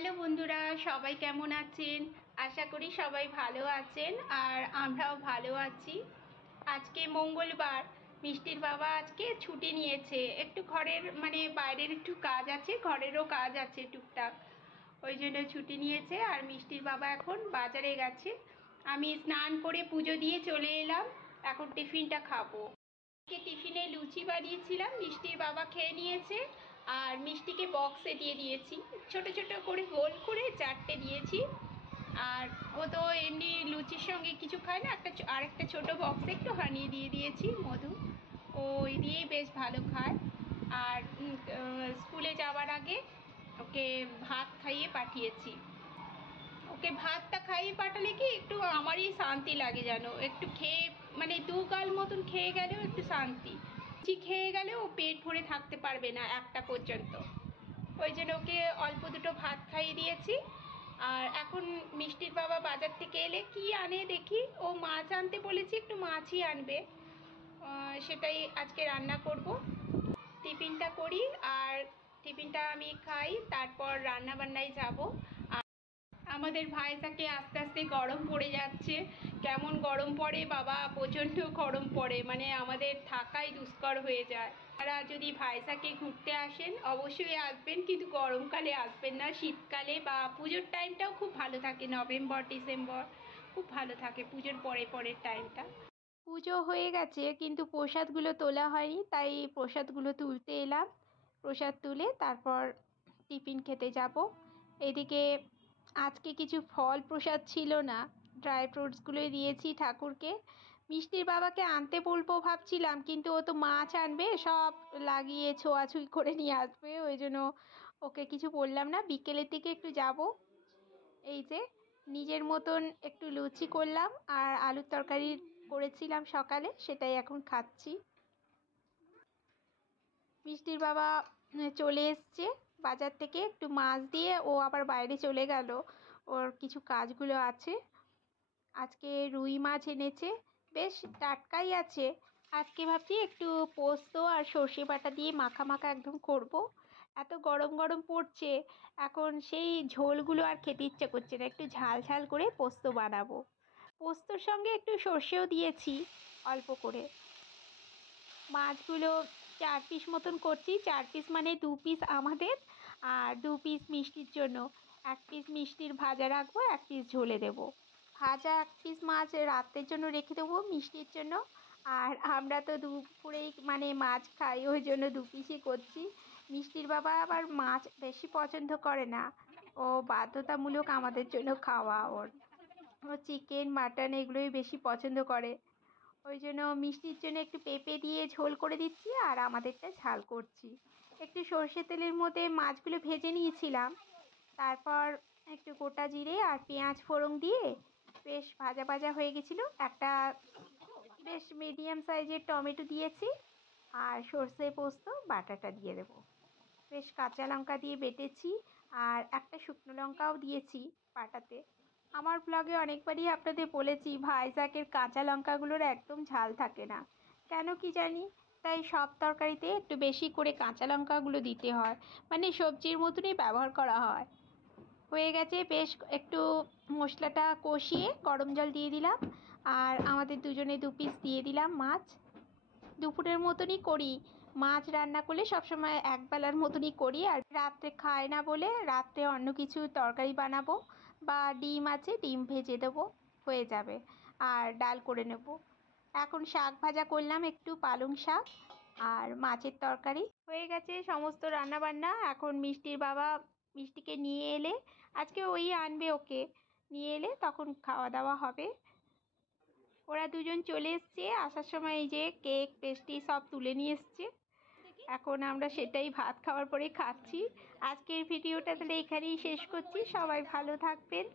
Hello বন্ধুরা, সবাই কেমন আছেন? আশা করি সবাই ভালো আছেন আর আমরাও ভালো আছি। আজকে মঙ্গলবার, মিষ্টির বাবা আজকে ছুটি নিয়েছে। একটু ঘরের বাইরের একটু কাজ আছে, ঘরেরও কাজ আছে টুকটাক, ওই জন্য ছুটি নিয়েছে। আর মিষ্টির বাবা এখন বাজারে গেছে। আমি স্নান করে পুজো দিয়ে চলে এলাম, এখন টিফিনটা খাবো। টিফিনে লুচি বানিয়েছিলাম, মিষ্টির বাবা খেয়ে নিয়েছে। আর মিষ্টিকে বক্সে দিয়ে দিয়েছি, ছোট ছোট করে গোল করে 4টে দিয়েছি। আর ও তো এমনি লুচির সঙ্গে কিছু খায় না, আরেকটা ছোট বক্সে একটু হানি দিয়ে দিয়েছি, মধু। ওই দিয়েই বেশ ভালো খায়। আর স্কুলে যাওয়ার আগে ওকে ভাত খাইয়ে পাঠিয়েছি। ওকে ভাতটা খাইয়ে পাঠালে কি একটু আমারই শান্তি লাগে, যেন একটু খেয়ে দু গাল মতন খেয়ে গেলেও একটু শান্তি। খেয়ে গেলেও পেট ভরে থাকতে পারবে না একটা পর্যন্ত, ওই জন্য ওকে অল্প দুটো ভাত খাইয়ে দিয়েছি। আর এখন মিষ্টির বাবা বাজার থেকে এলে কি আনে দেখি। ও মাছ আনতে বলেছি, একটু মাছই আনবে, সেটাই আজকে রান্না করব। টিফিনটা করি আর টিফিনটা আমি খাই, তারপর রান্না বান্নায় যাব। আমাদের ভাইজাকে আস্তে আস্তে গরম পড়ে যাচ্ছে। কেমন গরম পড়ে বাবা, প্রচণ্ড গরম পড়ে, আমাদের থাকাই দুষ্কর হয়ে যায়। তারা যদি ভাইজাকে ঘুরতে আসেন অবশ্যই আসবেন, কিন্তু গরমকালে আসবেন না। শীতকালে বা পুজোর টাইমটাও খুব ভালো থাকে, নভেম্বর ডিসেম্বর খুব ভালো থাকে, পুজোর পরের টাইমটা। পুজো হয়ে গেছে কিন্তু প্রসাদগুলো তোলা হয়নি, তাই প্রসাদগুলো তুলতে এলাম। প্রসাদ তুলে তারপর টিফিন খেতে যাব। এদিকে আজকে কিছু ফল প্রসাদ ছিল না, ড্রাই ফ্রুটসগুলোই দিয়েছি ঠাকুরকে। মিষ্টির বাবাকে আনতে বলবো ভাবছিলাম, কিন্তু ও তো মাছ আনবে, সব লাগিয়ে ছোঁয়াছুঁই করে নিয়ে আসবে, ওই জন্য ওকে কিছু বললাম না। বিকেলের দিকে একটু যাব। এই যে নিজের মতন একটু লুচি করলাম আর আলুর তরকারি করেছিলাম সকালে, সেটাই এখন খাচ্ছি। মিষ্টির বাবা চলে এসছে বাজার থেকে, একটু মাছ দিয়ে ও আবার বাইরে চলে গেল, ওর কিছু কাজগুলো আছে। আজকে রুই মাছ এনেছে, বেশ টাটকাই আছে। আজকে ভাবছি একটু পোস্ত আর সর্ষে বাটা দিয়ে মাখা মাখা একদম করব। এত গরম গরম পড়ছে, এখন সেই ঝোলগুলো আর খেতে ইচ্ছে করছে না, একটু ঝাল ঝাল করে পোস্ত বানাবো। পোস্তর সঙ্গে একটু সর্ষেও দিয়েছি অল্প করে। মাছগুলো 4 পিস মতন করছি, 4 পিস মানে 2 পিস আমাদের আর 2 পিস মিষ্টির জন্য। 1 পিস মিষ্টির ভাজা রাখবো, 1 পিস ঝোলে দেবো। ভাজা 1 পিস মাছ রাতের জন্য রেখে দেবো মিষ্টির জন্য। আর আমরা তো দুপুরেই মাছ খাই, ওই জন্য 2 পিসই করছি। মিষ্টির বাবা আবার মাছ বেশি পছন্দ করে না, ও বাধ্যতামূলক আমাদের জন্য খাওয়া ওর। ও চিকেন মাটন এগুলোই বেশি পছন্দ করে, ওই জন্য মিষ্টির জন্য একটু পেঁপে দিয়ে ঝোল করে দিচ্ছি আর আমাদেরটা ঝাল করছি। একটু সর্ষে তেলের মধ্যে মাছগুলো ভেজে নিয়েছিলাম, তারপর একটু গোটা জিরে আর পেঁয়াজ ফোড়ন দিয়ে বেশ ভাজা ভাজা হয়ে গেছিলো। একটা বেশ মিডিয়াম সাইজের টমেটো দিয়েছি আর সর্ষে পোস্ত বাটাটা দিয়ে দেবো। বেশ কাঁচা লঙ্কা দিয়ে বেটেছি আর একটা শুকনো লঙ্কাও দিয়েছি বাটাতে। আমার ব্লগে অনেকবারই আপনাদের বলেছি ভাইজাকের কাঁচা লঙ্কাগুলোর একদম ঝাল থাকে না, কেন কি জানি, তাই সব তরকারিতে একটু বেশি করে কাঁচা লঙ্কাগুলো দিতে হয়, সবজির মতনই ব্যবহার করা হয়। হয়ে গেছে, বেশ একটু মশলাটা কষিয়ে গরম জল দিয়ে দিলাম আর আমাদের দুজনে 2 পিস দিয়ে দিলাম মাছ। দুপুরের মতনই করি, মাছ রান্না করলে সবসময় একবেলার মতনই করি। আর রাত্রে খায় না বলে রাত্রে অন্য কিছু তরকারি বানাবো, বা ডিম আছে ডিম ভেজে দেবো, হয়ে যাবে। আর ডাল করে নেব। এখন শাক ভাজা করলাম, একটু পালং শাক আর মাছের তরকারি হয়ে গেছে সমস্ত রান্না বান্না। এখন মিষ্টির বাবা মিষ্টিকে নিয়ে এলে, আজকে ওই আনবে, ওকে নিয়ে এলে তখন খাওয়া দাওয়া হবে। ওরা দুজন চলে এসছে, আসার সময় এই যে কেক পেস্ট্রি সব তুলে নিয়ে এসছে। এখন আমরা সেটাই ভাত খাওয়ার পরে খাচ্ছি। আজকের ভিডিওটা তাহলে এখানেই শেষ করছি, সবাই ভালো থাকবেন।